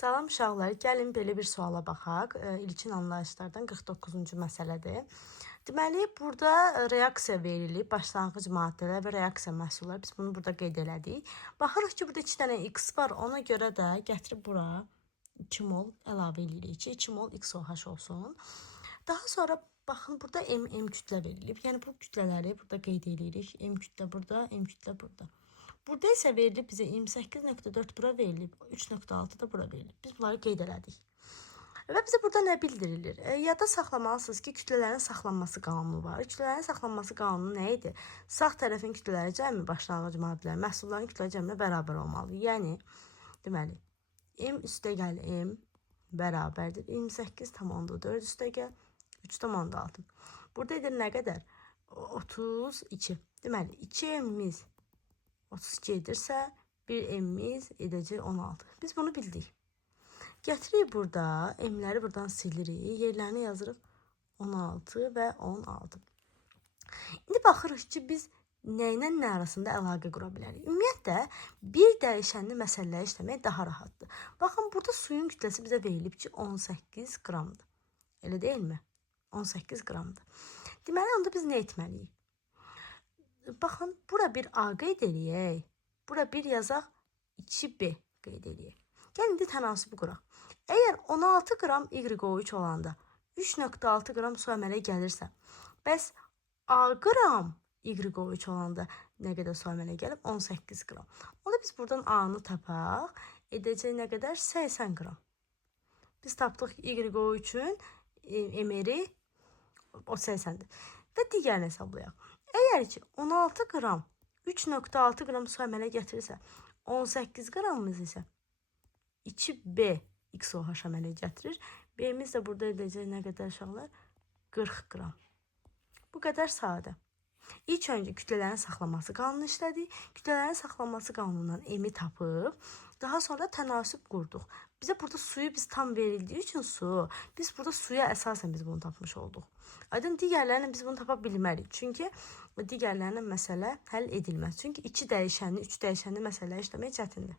Salam uşaqlar, gəlin belə bir suala baxaq. İlkin anlayışlardan 49-cu məsələdir. Deməli, burada reaksiya verilib, başlanğıc maddələr və reaksiya məhsulları. Biz bunu burada qeyd elədik. Baxırıq ki, burada 2 dənə x var. Ona görə də gətirib bura 2 mol əlavə edirik ki, 2 mol XOH olsun. Daha sonra baxın, burada M kütlə verilib. Yəni bu kütlələri burada qeyd edirik. M kütlə burada, M kütlə burada. Burada isə verilib bizə 28.4 bura verilib, 3.6 da bura verilib. Biz bunları qeyd elədik. Və bizə burada nə bildirilir? Yadda saxlamalısınız ki, kütlələrin saxlanması qanunu var. Kütlələrin saxlanması qanunu nə idi? Sağ tərəfin kütlələri cəmi başlanğıc maddələr, məhsulların kütlələri cəminə bərabər olmalı. Yəni, deməli, M üstəgəl M bərabərdir. 28,4 üstəgəl 3,6. Burada edir nə qədər? 32. Deməli, 2M'imiz 32 edirsə, 1M'imiz edəcək 16. Biz bunu bildik. Gətiririk burada, M'ləri buradan silirik, yerlərini yazırıq 16 və 16. İndi baxırıq ki, biz nə ilə nə arasında əlaqə qura bilərik. Ümumiyyətlə, bir dəyişənli məsələləri işləmək daha rahatdır. Baxın, burada suyun kütləsi bizə verilib ki, 18 qramdır. Elə deyilmi? 18 qramdır. Deməli, onda biz nə etməliyik? Baxın, bura bir A qeyd eləyək. Bura bir yazaq, 2B qeyd eləyək. Gəlin, indi tənasibi quraq. Əgər 16 qram YO3 olanda 3.6 qram su əmələ gəlirsə, bəs A qram YO3 olanda nə qədər su əmələ gəlib? 18 qram. Onda biz buradan A-nı tapaq, edəcək nə qədər? 80 qram. Biz tapdıq YO3-ün emeri o 80-dir. Və digərini hesablayaq. Əgər ki 16 qram 3.6 qram su əmələ gətirirsə, 18 qramımız isə 2B XOH əmələ gətirir. B-miz də burada edəcək nə qədər uşaqlar? 40 qram. Bu qədər sadə. İlk öncə kütlələrin saxlanması qanunu işlədik. Kütlələrin saxlanması qanunundan M-i tapıb, daha sonra tənasüb qurduq. Bizə burada suyu biz tam verildiyi üçün biz burada suya əsasən biz bunu tapmış olduq. Aydın, digərlərinə biz bunu tapa bilmərik. Çünki digərlərinə məsələ həll edilməz. Çünki 2 dəyişənli, 3 dəyişənli məsələlər işləmək çətindir.